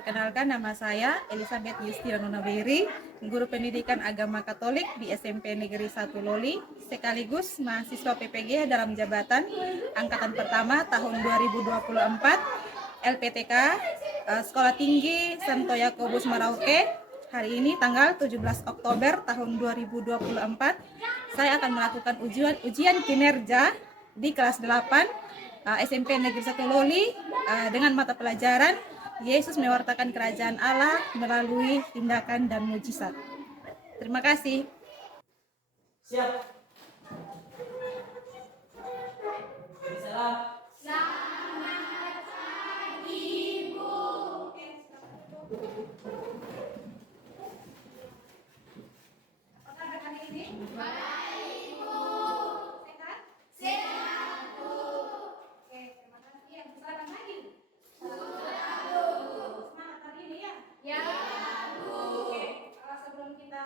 Perkenalkan, nama saya Elizabeth Yustina Nonaberi, guru pendidikan agama Katolik di SMP Negeri 1 Loli, sekaligus mahasiswa PPG dalam jabatan angkatan pertama tahun 2024 LPTK Sekolah Tinggi Santo Yakobus Merauke. Hari ini tanggal 17 Oktober tahun 2024, saya akan melakukan ujian kinerja di kelas 8 SMP Negeri 1 Loli dengan mata pelajaran Yesus mewartakan kerajaan Allah melalui tindakan dan mujizat. Terima kasih. Siap. Salam. Selamat pagi, Bu. Apa kabar hari ini? Baik, Bu. Sehat? Sehat, Bu. Oke, terima kasih. Yang selamat pagi. Sudah, Bu. Semangat hari ini ya? Ya, Bu. Oke, sebelum kita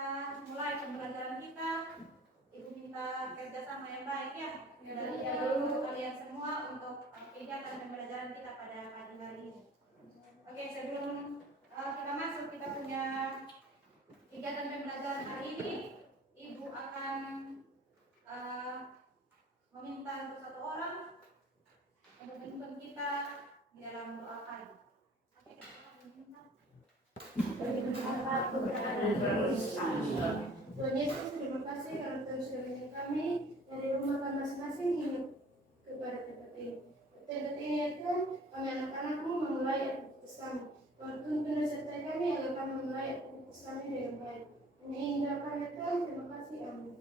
mulai pembelajaran kita, Ibu minta kerjasama yang baik ya dari kalian semua untuk kegiatan pembelajaran kita pada pagi hari ini. Oke, sebelum kita masuk, kita punya kegiatan pembelajaran hari ini. Ibu akan meminta untuk satu orang untuk menuntun kita di dalam doa pagi. Oke, kita meminta. Tuhan Yesus, terima kasih karena terus memberikan kami dari rumah kami masing-masing hingga kepada tempat ini. Tempat ini ya Tuhan, kami anak-anakmu memulai aktivitas kami. Tuhan tuntun dan sertai kami agar kami memulai aktivitas kami dengan baik. Hanya ingin dapat ya Tuhan, terima kasih, amin.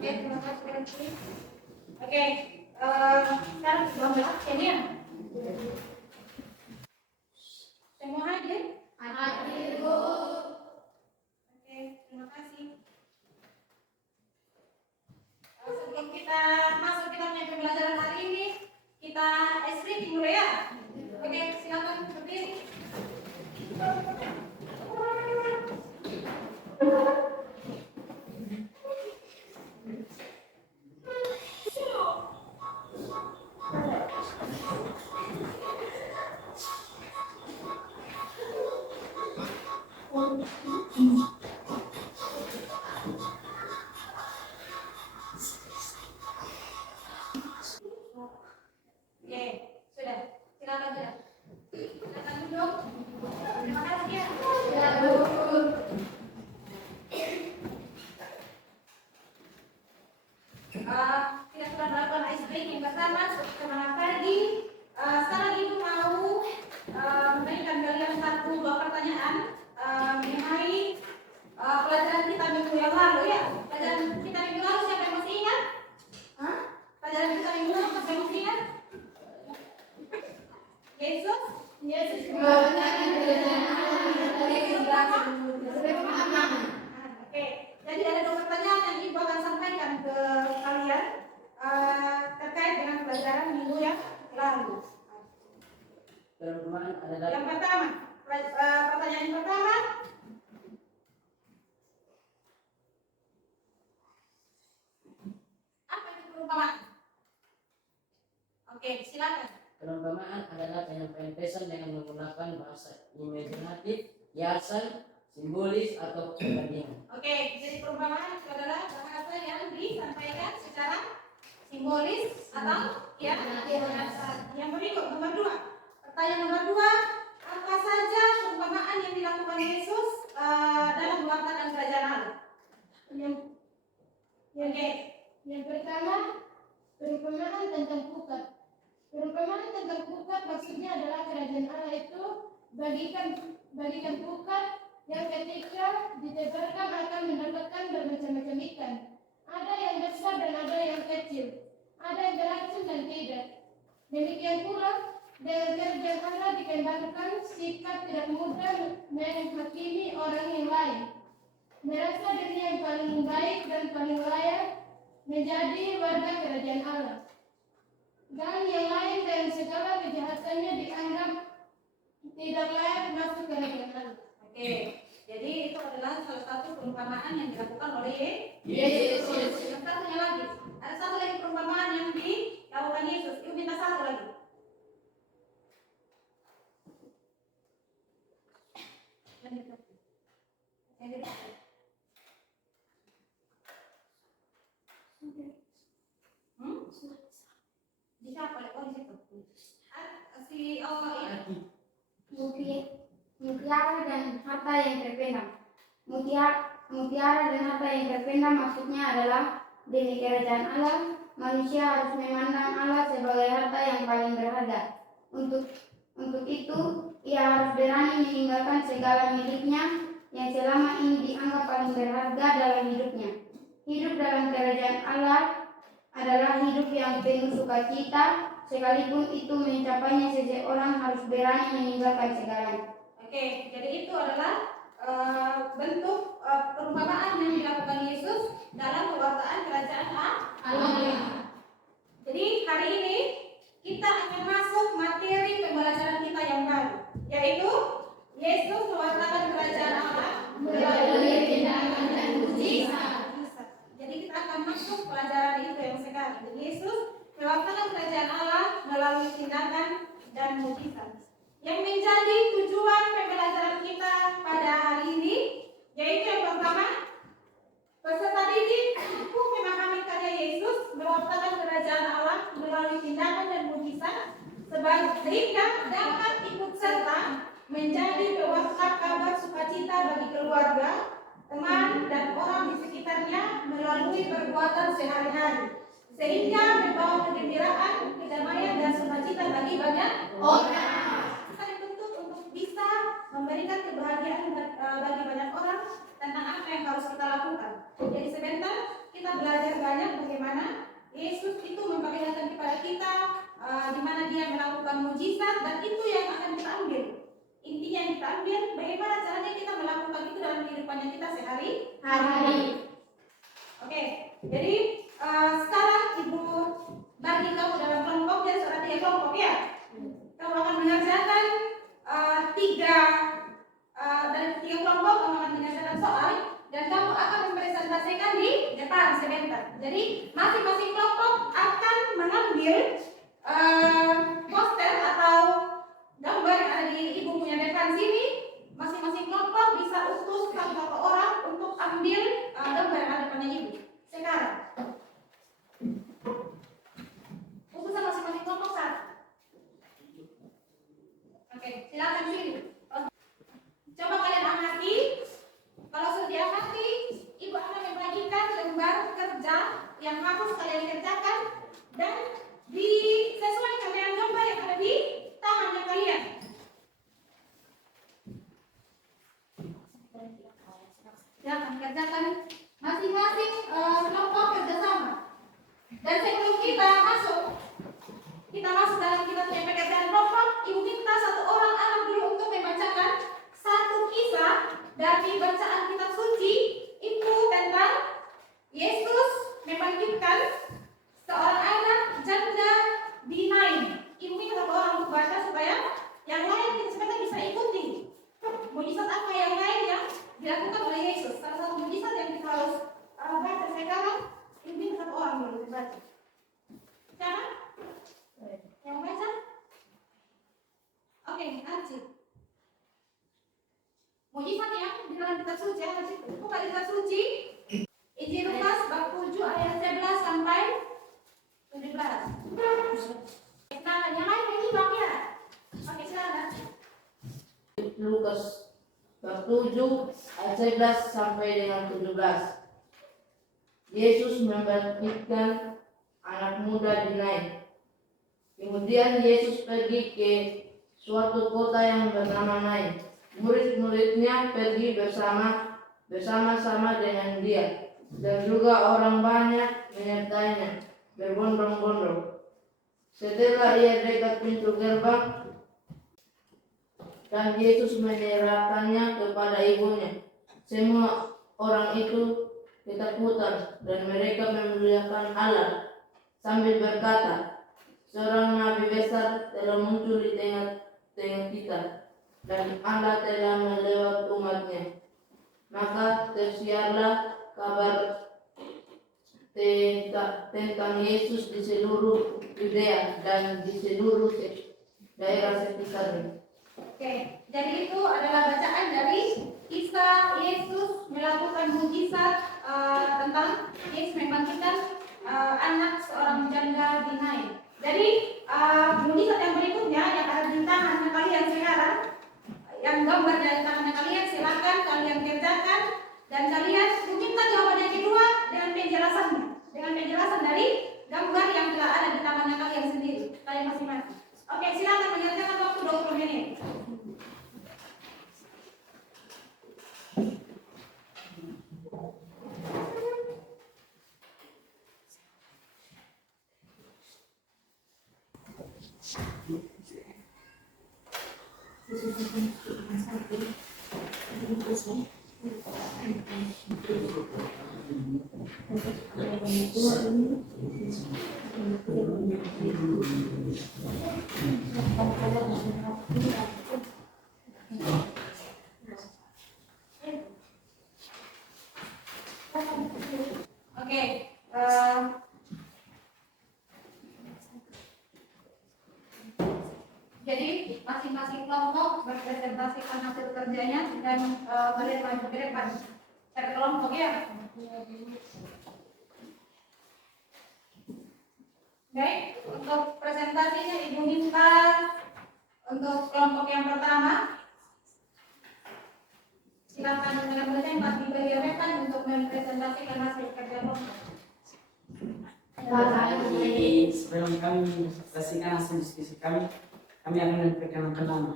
Oke, terima kasih. Oke, sekarang belum berhasil ya. Semua hadir? Hadir, Bu. Oke, terima kasih. Sebelum kita masuk kita punya pembelajaran hari ini, kita reading dulu ya. Oke, silakan berdiri. Oke, sudah. Silakan sudah. Silakan duduk. Terima kasih ya. Ya, Bu. Kita sudah melakukan ice breaking bersama. Semangat pagi. Sekarang Ibu mau memberikan kalian satu dua pertanyaan mengenai pelajaran kita minggu yang lalu ya. Pelajaran kita minggu lalu siapa yang masih ingat? Pelajaran kita minggu lalu siapa yang masih ingat? Yesus. Yesus Mewartakan kerajaan Allah melalui tindakan Oke, jadi ada dua pertanyaan yang Ibu akan sampaikan ke kalian terkait dengan pelajaran minggu yang lalu. Perumpamaan adalah Yang pertama, pertanyaan yang pertama, apa itu perumpamaan? Oke, silakan. perumpamaan adalah penyampaian pesan dengan menggunakan bahasa imajinatif, kiasan, simbolis atau perbandingan. Oke, jadi perumpamaan itu adalah bahasa yang disampaikan secara simbolis atau ya. Yang berikut nomor 2. Pertanyaan nomor 2, apa saja perumpamaan yang dilakukan Yesus dalam mewartakan kerajaan Allah? Yang pertama, perumpamaan tentang pukat. Perumpamaan tentang pukat maksudnya adalah kerajaan Allah itu bagikan pukat yang ketika ditebarkan akan mendapatkan bermacam-macam ikan. Ada yang besar dan ada yang kecil. Ada yang beracun dan tidak. Demikian pula dengan kerajaan Allah dikembangkan sikap tidak mudah menghakimi orang yang lain. Merasa diri yang paling baik dan paling layak menjadi warga kerajaan Allah. Dan yang lain dengan segala kejahatannya dianggap tidak layak masuk kerajaan Allah. Oke, jadi itu adalah salah satu perumpamaan yang dilakukan oleh Yesus. Yang satunya lagi, ada satu lagi perumpamaan yang dilakukan Yesus. Ibu minta satu lagi. Di siapa? Oh, di situ. Si Allah ini. Mutiara dan harta yang terpendam. Mutiara dan harta yang terpendam maksudnya adalah demi kerajaan Allah, manusia harus memandang Allah sebagai harta yang paling berharga. Untuk itu, ia harus berani meninggalkan segala miliknya yang selama ini dianggap paling berharga dalam hidupnya. Hidup dalam kerajaan Allah adalah hidup yang penuh sukacita, sekalipun itu mencapainya seseorang harus berani meninggalkan segalanya. Oke, jadi itu adalah bentuk perumpamaan yang dilakukan Yesus dalam pewartaan kerajaan Allah. Jadi hari ini kita akan masuk materi pembelajaran kita yang baru, yaitu Yesus mewartakan kerajaan Allah Melalui tindakan dan mujizat. Jadi kita akan masuk pelajaran itu yang sekarang. Yesus mewartakan kerajaan Allah melalui tindakan dan mujizat. Yang menjadi tujuan pembelajaran kita pada hari ini, yaitu yang pertama, peserta didik mampu memahami karya Yesus mewartakan kerajaan Allah melalui tindakan dan mujizat, sehingga dapat ikut serta menjadi pewarta kabar sukacita bagi keluarga, teman, dan orang di sekitarnya melalui perbuatan sehari-hari, sehingga membawa kegembiraan, kedamaian, dan sukacita bagi banyak orang. Kita dituntut untuk bisa memberikan kebahagiaan bagi banyak orang tentang apa yang harus kita lakukan. Jadi sebentar kita belajar banyak bagaimana Yesus itu memperlihatkan kepada kita di mana dia melakukan mujizat, dan itu yang akan kita ambil. Intinya yang kita ambil bagaimana caranya kita melakukan itu dalam kehidupannya kita sehari-hari. Oke, jadi sekarang Ibu bagi kamu dalam kelompok, jadi seorang 3 kelompok ya. Kamu akan mengerjakan dari 3 kelompok kamu akan mengerjakan soal, dan kamu akan mempresentasikan di depan sebentar. Jadi masing-masing kelompok akan mengambil poster atau gambar yang ada di ibu punya depan sini. Masing-masing kelompok bisa utus satu orang untuk ambil gambar yang ada depannya ibu. Sekarang utusan masing-masing kelompok satu. Oke, silakan sini. Coba kalian amati. Kalau sudah diamati, ibu akan membagikan lembar kerja yang harus kalian kerjakan dan disesuaikan dengan gambar yang ada di tangannya kalian. Silakan kerjakan masing-masing kelompok kerjasama. Dan sebelum kita masuk dalam kita punya pekerjaan kelompok, ibu minta satu orang anak dulu untuk membacakan satu kisah dari bacaan kitab suci itu tentang Yesus membangkitkan seorang anak janda di Nain. Ibu minta satu orang untuk baca supaya yang lain kita sebenarnya bisa ikuti mujizat apa yang lain yang dilakukan oleh Yesus. Salah satu mujizat yang kita harus baca sekarang, ibu minta satu orang dulu untuk baca. Siapa? Yang baca? Oke, Arci. Mujizat yang di dalam kitab suci, buka kitab suci Injil Lukas bab 7 ayat 11 sampai 17. Nah, yang lain ini Bang ya. Oke, silakan. Lukas bab 7 ayat 11 sampai dengan 17. Yesus membangkitkan anak muda di Nain. Kemudian Yesus pergi ke suatu kota yang bernama Nain. Murid-muridnya pergi bersama-sama dengan dia, dan juga orang banyak menyertainya berbondong-bondong. Setelah ia dekat pintu gerbang, dan Yesus menyerahkannya kepada ibunya. Semua orang itu ketakutan, dan mereka memuliakan Allah sambil berkata, "Seorang nabi besar telah muncul di tengah-tengah kita, dan Allah telah melewat umatnya." Maka tersiarlah kabar tentang Yesus di seluruh Yudea dan di seluruh daerah sekitarnya. Oke, jadi itu adalah bacaan dari kisah Yesus melakukan mujizat tentang Yesus membangkitkan anak seorang janda di Nain. Jadi mujizat yang berikutnya yang ada di tangan kalian sekarang, yang gambar dari tangan kalian, silakan kalian kerjakan dan kalian wujudkan jawaban yang kedua dengan penjelasan dari gambar yang telah ada di tangan kalian sendiri, kalian masing-masing. Oke, silakan menyelesaikan waktu 20 menit. Oke, jadi masing-masing kelompok berpresentasikan hasil kerjanya dan kalian maju ke depan. Per kelompok ya. Baik, untuk presentasinya Ibu minta untuk kelompok yang pertama. Silakan rekan-rekan di bagian depan untuk mempresentasikan hasil kerja kelompok. Jadi sebelum kami presentasikan hasil diskusi kami akan memperkenalkan nama.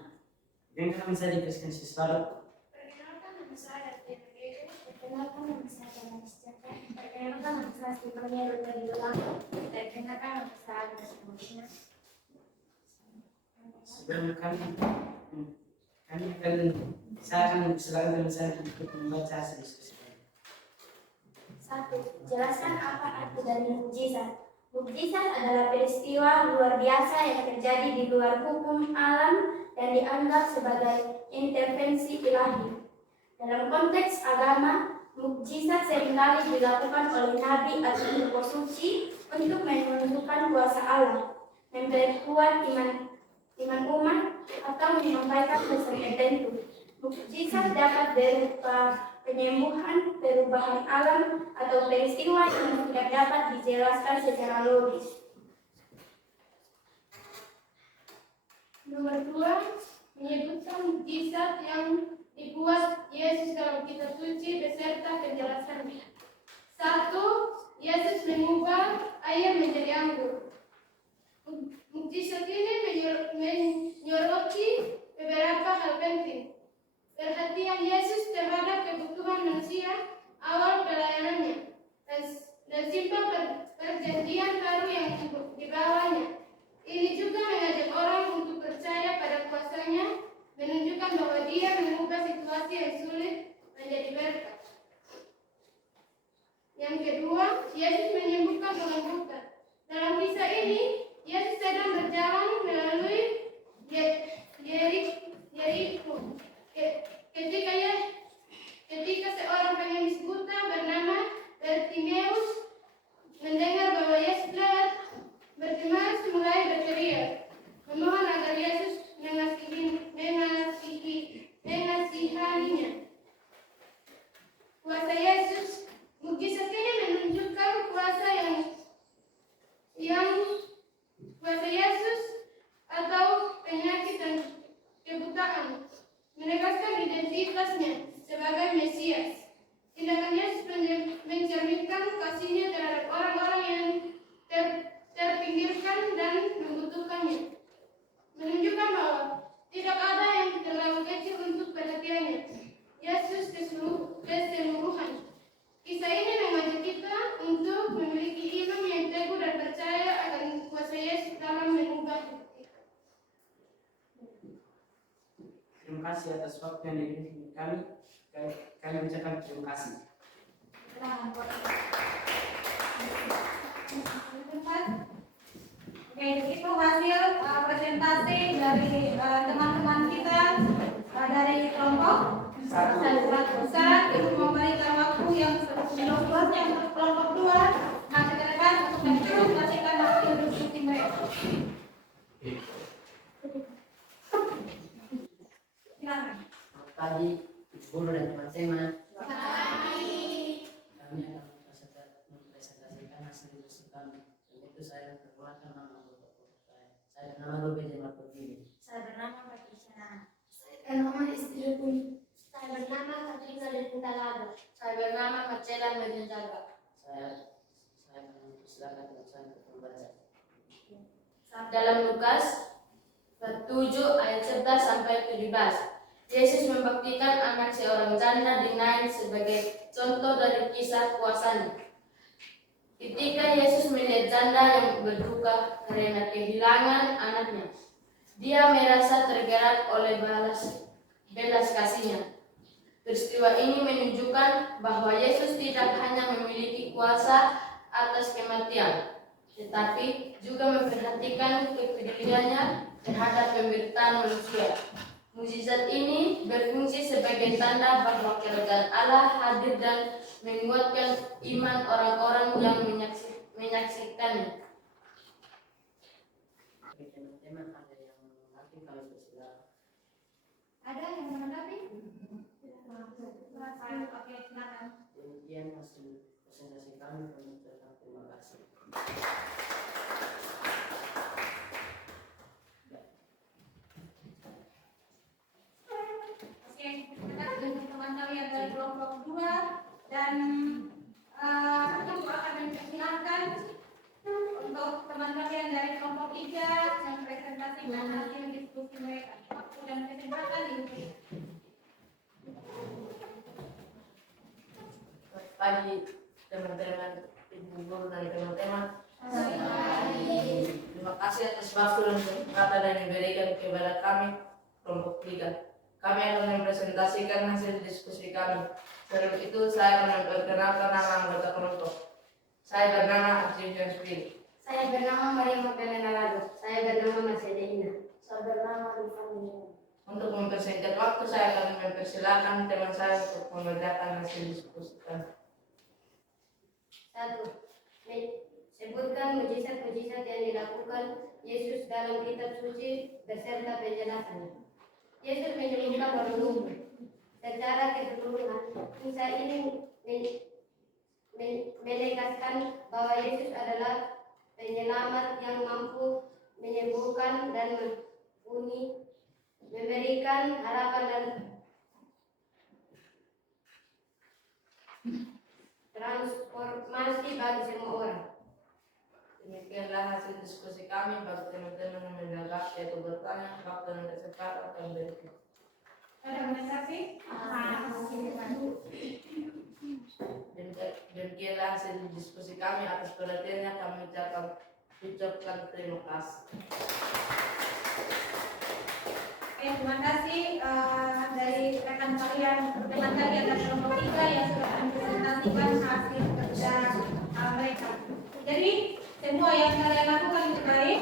Yang kami saya diberikan sesuatu. Perkenalkan nama saya Devi. Perkenalkan nama saya Danis Jaka. Perkenalkan nama saya Stefania Ruteri Ulang. Perkenalkan nama saya Agnes Murina. Sebelum saya akan silakan saya untuk membaca hasil diskusi kami. 1. Jelaskan apa arti dari mukjizat. Mukjizat adalah peristiwa luar biasa yang terjadi di luar hukum alam dan dianggap sebagai intervensi ilahi. Dalam konteks agama, mukjizat seringkali dilakukan oleh nabi atau tokoh suci untuk menunjukkan kuasa Allah, memperkuat iman umat, atau menyampaikan pesan tertentu. Mukjizat dapat berupa penyembuhan, perubahan alam, atau peristiwa yang tidak dapat dijelaskan secara logis. Nomor 2, menyebutkan mukjizat yang dibuat Yesus dalam kitab suci beserta penjelasannya. 1. Yesus mengubah air menjadi anggur. Mukjizat ini menyoroti beberapa hal penting. Perhatian Yesus terhadap kebutuhan manusia awal pelayanannya dan simpel perjanjian baru yang dibawanya. Ini juga mengajak orang untuk percaya pada kuasanya, menunjukkan bahwa dia mengubah situasi yang sulit menjadi berkat. Yang kedua, Yesus menyembuhkan orang buta. Dalam kisah ini, Yesus sedang berjalan melalui Yeriko. Ketika seorang pengemis buta bernama Bartimeus mendengar bahwa Yesus lewat, Bartimeus mulai berteriak, memohon agar Yesus mengasihaninya. Kuasa Yesus, mukjizat ini menunjukkan kuasa kuasa Yesus atau penyakit dan kebutaan, menegaskan identitasnya sebagai Mesias. Tindakan Yesus mencerminkan kasihnya terhadap orang-orang yang terpinggirkan dan membutuhkannya, menunjukkan bahwa tidak ada yang terlalu kecil untuk perhatiannya. Yesus keseluruhan. Kisah ini mengajak kita untuk memiliki iman yang teguh dan percaya akan kuasa Yesus dalam mengubah hidup kita. Terima kasih atas waktu yang diberikan kami. Kami ucapkan terima kasih. Oke, itu hasil presentasi dari teman-teman kita dari kelompok besar. Itu memberikan waktu yang seluruhnya untuk kelompok 2. Nah, silakan untuk mempresentasikan hasil diskusi mereka. adik, guru dan teman-teman. Kami akan mempresentasikan hasil diskusi kami. Dan itu saya perkenalkan nama anggota saya. Saya bernama Ruben Jamal Putri. Saya bernama Patricia. Saya nama istri Pun. Saya bernama Katrina Devinta Lado. Saya bernama Marcela Mejenjaga. Saya akan mempersilakan teman saya untuk membaca. Dalam Lukas 7 ayat 11 sampai 17. Yesus membaktikan anak seorang janda di Nain sebagai contoh dari kisah kuasanya. Ketika Yesus melihat janda yang berduka karena kehilangan anaknya, dia merasa tergerak oleh belas kasihnya. Peristiwa ini menunjukkan bahwa Yesus tidak hanya memiliki kuasa atas kematian, tetapi juga memperhatikan kepeduliannya terhadap penderitaan manusia. Mukjizat ini berfungsi sebagai tanda bahwa kerajaan Allah hadir dan menguatkan iman orang-orang yang menyaksikannya. Bagi teman-teman ada yang mengerti kami persilakan. Ada yang menanggapi? Oke, silakan. Demikian hasil presentasi kami. Terima kasih. Oke, kita teman kalian dari kelompok 2 dan ibu akan mempersilahkan untuk teman kalian dari kelompok 3 yang presentasikan hasil diskusi mereka. Waktu dan kesempatan diuji. Pagi teman-teman, ibu guru dan teman-teman. Terima kasih atas waktu dan kesempatan yang diberikan kepada kami kelompok 3. Kami akan mempresentasikan hasil diskusi kami. Sebelum itu saya akan memperkenalkan nama anggota kelompok. Saya bernama Arjun Spiri. Saya bernama Maria Magdalena Lado. Saya bernama Marcelina. Saya bernama Rifani. Untuk mempersingkat waktu, saya akan mempersilahkan teman saya untuk mengerjakan hasil diskusi kami. 1. Sebutkan mujizat-mujizat yang dilakukan Yesus dalam kitab suci beserta penjelasannya. Yesus menyembuhkan orang lumpuh. Secara keseluruhan, kisah ini menegaskan bahwa Yesus adalah penyelamat yang mampu menyembuhkan dan memberikan harapan dan transformasi bagi semua orang. Demikianlah hasil diskusi kami. Bagi teman-teman yang menanggapi atau bertanya, waktu dan kesempatan akan berikan. Ada menanggapi? Demikianlah hasil diskusi kami. Atas perhatiannya kami ucapkan terima kasih. Oke, terima kasih dari rekan kalian, teman kalian dari kelompok 3 yang sudah mempresentasikan hasil kerja mereka. Jadi semua yang kalian lakukan itu baik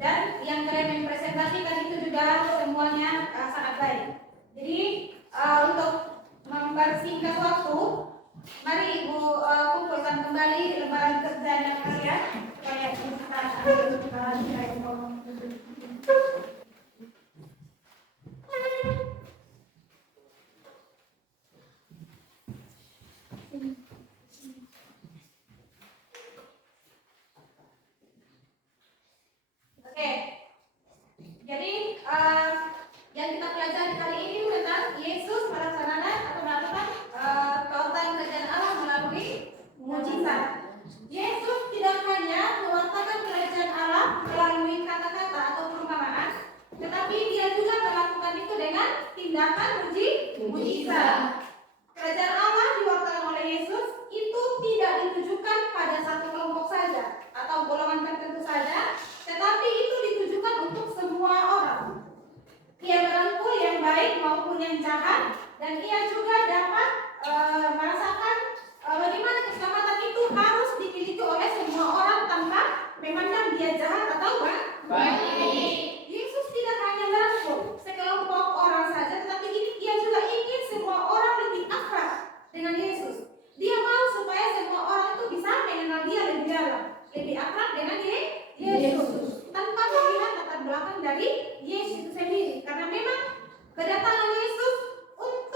dan yang kalian mempresentasikan itu juga semuanya sangat baik. Jadi untuk mempersingkat waktu, mari Ibu kumpulkan kembali lembaran kerjanya kalian supaya kita Oke, jadi yang kita pelajari kali ini tentang Yesus melaksanakan atau melakukan keutamaan kerajaan Allah melalui mujizat. Yesus tidak hanya mewartakan kerajaan Allah melalui kata-kata atau perumpamaan, tetapi dia juga melakukan itu dengan tindakan mujizat. Kerajaan Allah diwartakan oleh Yesus itu tidak ditujukan pada satu kelompok saja atau golongan tertentu saja, tetapi itu ditujukan untuk semua orang. Ia merangkul yang baik maupun yang jahat, dan ia juga dapat merasakan bagaimana keselamatan itu harus dimiliki oleh semua orang tanpa memandang dia jahat atau baik. Yesus tidak hanya merangkul sekelompok orang saja, tetapi ia juga ingin semua orang lebih akrab dengan Yesus. Dia mau supaya semua orang itu bisa mengenal dia lebih dalam, lebih akrab dengan Yesus, tanpa melihat latar belakang dari Yesus itu sendiri. Karena memang kedatangan Yesus untuk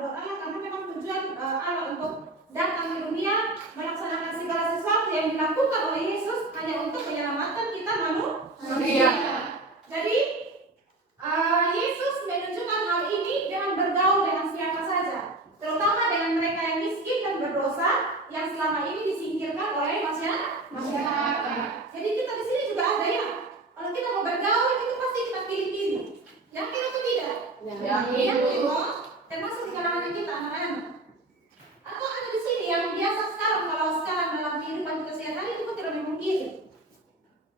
buat Allah, karena memang tujuan Allah untuk datang ke dunia melaksanakan segala sesuatu yang dilakukan oleh Yesus hanya untuk menyelamatkan kita manusia. Jadi Yesus menunjukkan hal ini dengan bergaul dengan siapa saja, terutama dengan mereka yang miskin dan berdosa yang selama ini disingkirkan oleh masyarakat. Jadi kita di sini juga ada ya. Kalau kita mau bergaul itu pasti kita pilih-pilih. Yakin atau tidak? Yakin. Termasuk di kalangan kita anak-anak. Atau ada di sini yang biasa sekarang, kalau sekarang dalam kehidupan kita sehari-hari itu tidak memilih.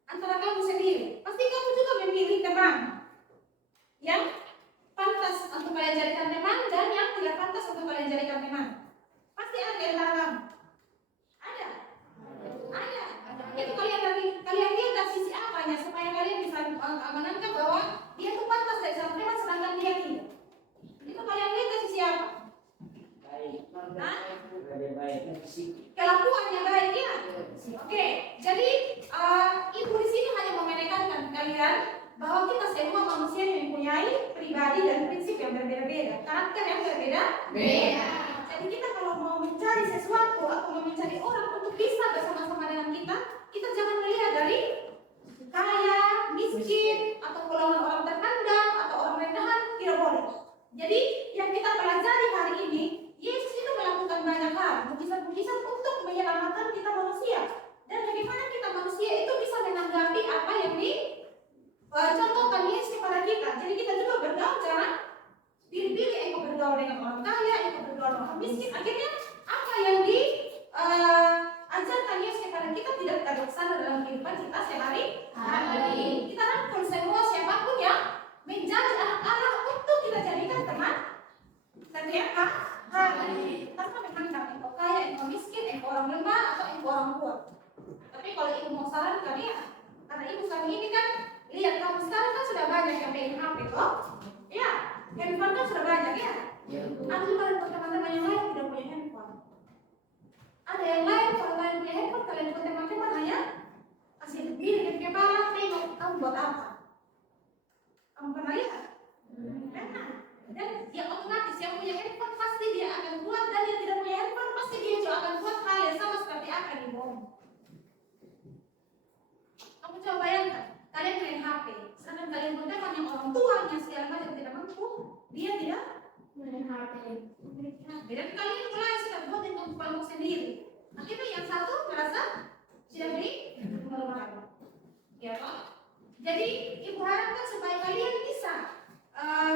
Antara kamu sendiri, pasti kamu juga memilih teman yang pantas untuk kalian jadikan teman dan yang tidak pantas untuk kalian jadikan teman. Pasti ada di antara kamu. Ada. Itu kalian lihat dari sisi apanya supaya kalian bisa menangkap bahwa dia itu pantas dari sama teman sedangkan dia tidak. Itu kalian lihat dari sisi apa? Kelakuannya baik ya. Oke, jadi ibu di sini hanya mau menekankan kalian bahwa kita semua manusia yang mempunyai pribadi dan prinsip yang berbeda-beda, karakter yang berbeda-beda. Jadi kita kalau mau mencari sesuatu atau mau mencari orang untuk bisa bersama-sama dengan kita jangan melihat dari kaya, miskin, atau golongan orang terpandang atau orang rendahan, tidak boleh. Jadi yang kita pelajari hari ini, Yesus itu melakukan banyak hal, mujizat-mujizat untuk menyelamatkan kita manusia. Dan bagaimana kita manusia itu bisa menanggapi apa yang dicontohkan Yesus kepada kita. Jadi kita juga bergaul, jangan pilih-pilih engkau bergaul dengan orang kaya, engkau bergaul dengan orang miskin. Akhirnya apa yang diajarkan Yesus kepada kita tidak terlaksana dalam kehidupan kita sehari-hari. Kita rangkul semua siapapun yang menjadi anak Allah untuk kita jadikan teman setiap hari. Tanpa memandang engkau kaya, engkau miskin, engkau orang lemah atau engkau orang kuat. Tapi kalau ibu mau sarankan ya, karena ibu kami ini kan lihat kamu sekarang kan sudah banyak yang main HP toh? Ya, handphone kan sudah banyak ya. Ada juga teman-teman yang lain tidak punya handphone. Ada yang lain kalau kalian punya handphone, kalian pun teman-teman hanya kasih begini ke kepala, tengok kamu buat apa? Kamu pernah lihat? Pernah. Dan yang otomatis yang punya handphone pasti dia akan buat, dan yang tidak punya handphone pasti dia juga akan buat hal yang sama seperti apa di bawah. Kamu coba bayangkan, kalian main HP, sedangkan kalian punya teman yang orang tuanya segala macam tidak mampu, dia tidak main HP. Dan kalian mulai sudah buat untuk kelompok sendiri. Akhirnya yang satu merasa sudah beri normal. Ya toh? Jadi ibu harapkan supaya kalian bisa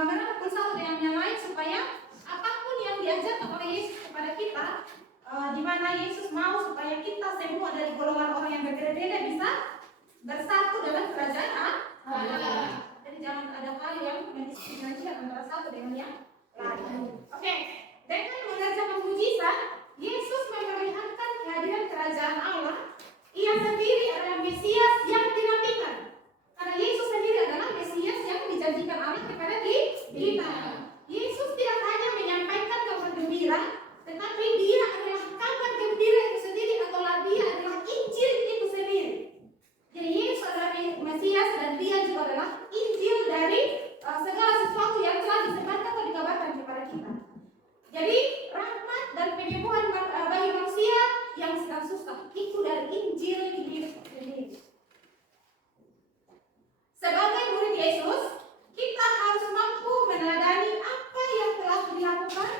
merangkul satu dengan yang lain supaya apapun yang diajarkan oleh Yesus kepada kita, di mana Yesus mau supaya kita semua dari golongan orang yang berbeda-beda bisa bersatu dalam kerajaan Allah. Jadi jangan ada hal yang mendiskriminasi antara satu dengan yang lain. Oke, dengan mengerjakan mujizat, Yesus memperlihatkan kehadiran kerajaan Allah. Ia sendiri adalah Mesias yang dinantikan. Karena Yesus sendiri adalah Mesias yang dijanjikan Allah kepada kita. Yesus tidak hanya menyampaikan kabar gembira, tetapi dia adalah kabar gembira itu sendiri, atau dia adalah Injil itu sendiri. Jadi Yesus adalah Mesias dan dia juga adalah Injil dari segala sesuatu yang telah disebarkan atau dikabarkan kepada kita. Jadi rahmat dan penyembuhan bagi manusia yang sedang susah itu dari Injil ini sendiri. Sebagai murid Yesus, kita harus mampu meneladani apa yang telah dilakukan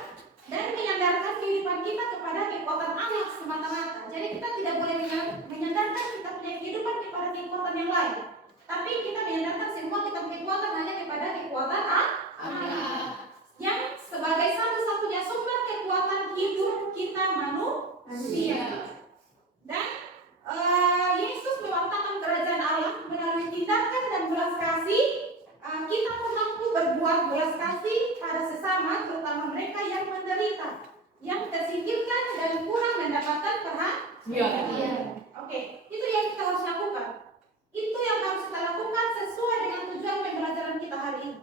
dan menyandarkan kehidupan kita kepada kekuatan Allah semata-mata. Jadi kita tidak boleh menyandarkan kita punya kehidupan kepada kekuatan yang lain, tapi kita menyandarkan semua kita kekuatan hanya kepada kekuatan Allah, yang sebagai satu-satunya sumber kekuatan hidup kita manusia. Dan Yesus mewartakan kerajaan Allah melalui tindakan dan belas kasih. Kita pun mampu berbuat belas kasih pada sesama, terutama mereka yang menderita, yang tersingkirkan dan kurang mendapatkan perhatian. Oke, itu yang kita harus lakukan. Itu yang harus kita lakukan sesuai dengan tujuan pembelajaran kita hari ini.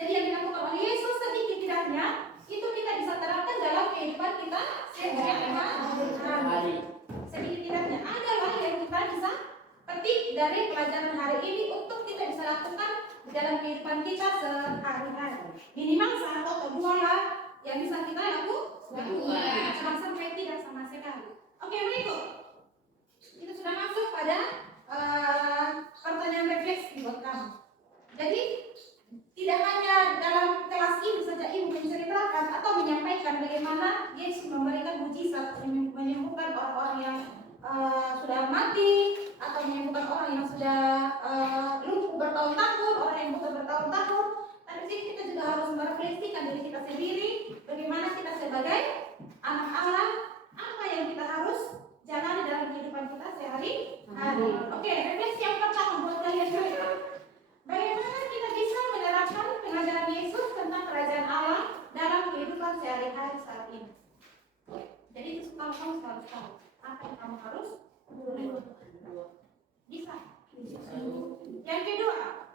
Jadi yang dilakukan oleh Yesus sedikit tidaknya itu kita bisa terapkan dalam kehidupan kita sehari-hari. Sedikit tidaknya adalah yang kita bisa petik dari pelajaran hari ini untuk kita bisa lakukan dalam kehidupan kita sehari-hari. Minimal satu atau dua lah yang bisa kita lakukan. Jangan sampai tidak sama sekali. Oke, berikut. Kita sudah masuk pada pertanyaan refleksi buat kamu. Jadi tidak hanya dalam kelas ini saja ibu menceritakan atau menyampaikan bagaimana Yesus memberikan mujizat menyembuhkan orang-orang yang sudah mati atau menyembuhkan orang yang sudah lumpuh bertahun-tahun, orang yang buta bertahun-tahun. Tapi kita juga harus merefleksikan diri kita sendiri, bagaimana kita sebagai anak Allah, apa yang kita harus jalani dalam kehidupan kita sehari-hari. Oke, refleksi yang pertama buat kalian semua. Bagaimana kita bisa menerapkan pengajaran Yesus tentang kerajaan Allah dalam kehidupan sehari-hari saat ini? Jadi itu kamu harus tahu apa yang kamu harus bisa. Yang kedua,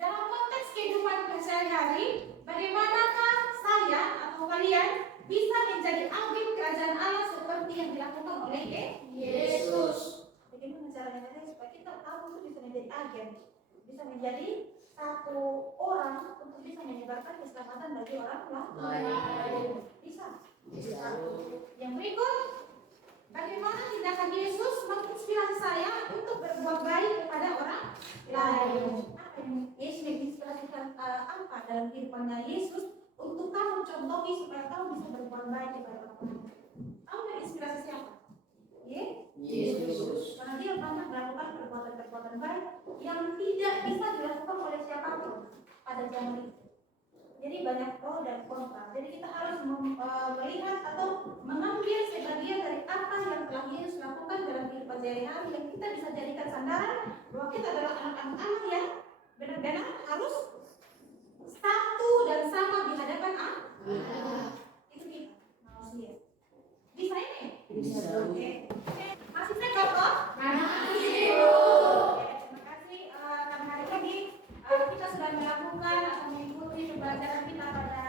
dalam konteks kehidupan sehari-hari, bagaimanakah saya atau kalian bisa menjadi agen kerajaan Allah seperti yang dilakukan oleh Yesus? Bagaimana caranya supaya kita tahu itu bisa menjadi agen, bisa menjadi satu orang untuk bisa menyebarkan keselamatan bagi orang lain? Bisa. Yang berikut, bagaimana tindakan Yesus menginspirasi saya untuk berbuat baik kepada orang lain? Apa yang Yesus menginspirasikan apa dalam kehidupannya Yesus untuk kamu contohi supaya kamu bisa berbuat baik kepada orang lain? Kamu menginspirasi siapa? Yesus. Karena dia banyak melakukan perbuatan-perbuatan baik yang tidak bisa dilakukan oleh siapapun pada zaman itu. Jadi banyak pro dan kontra. Jadi kita harus melihat atau mengambil sebagian dari apa yang telah Yesus lakukan dalam kehidupan sehari-hari yang kita bisa jadikan sandaran bahwa kita adalah anak-anak Allah yang benar-benar harus satu dan sama di hadapan Allah. Itu kita manusia. Bisa ini? Bisa. Oke. Masih saya Bapak? Masih. Terima kasih. Karena hari ini kita sudah melakukan atau mengikuti pembelajaran kita pada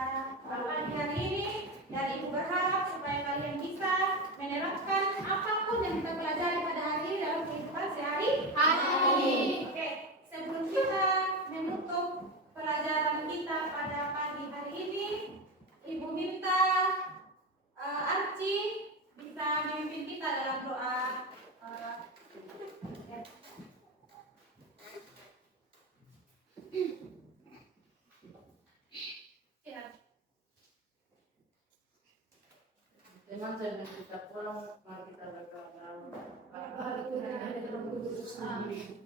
pagi hari ini, dan Ibu berharap supaya kalian bisa menerapkan apapun yang kita pelajari pada hari ini dalam kehidupan sehari-hari. Oke, sebelum kita menutup pelajaran kita pada pagi hari ini, Ibu minta Archie bisa memimpin kita dalam doa. Dengan saya kita pulang, mari kita berkata,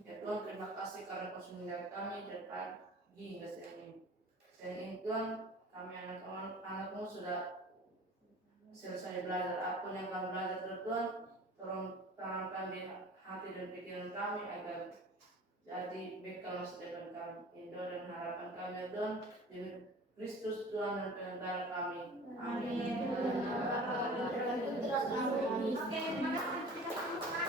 ya Tuhan, terima kasih karena Kau sudah kami dari pagi hingga siang ini. Siang ini Tuhan, kami anak-anakmu sudah selesai belajar. Apa yang kami belajar Tuhan, tolong tanamkan di hati dan pikiran kami agar jadi bekal masa depan kami. Indo dan harapan kami ya Tuhan, demi Kristus Tuhan dan pengendara kami. Amin. Oke, terima kasih. Kita sambut, Pak.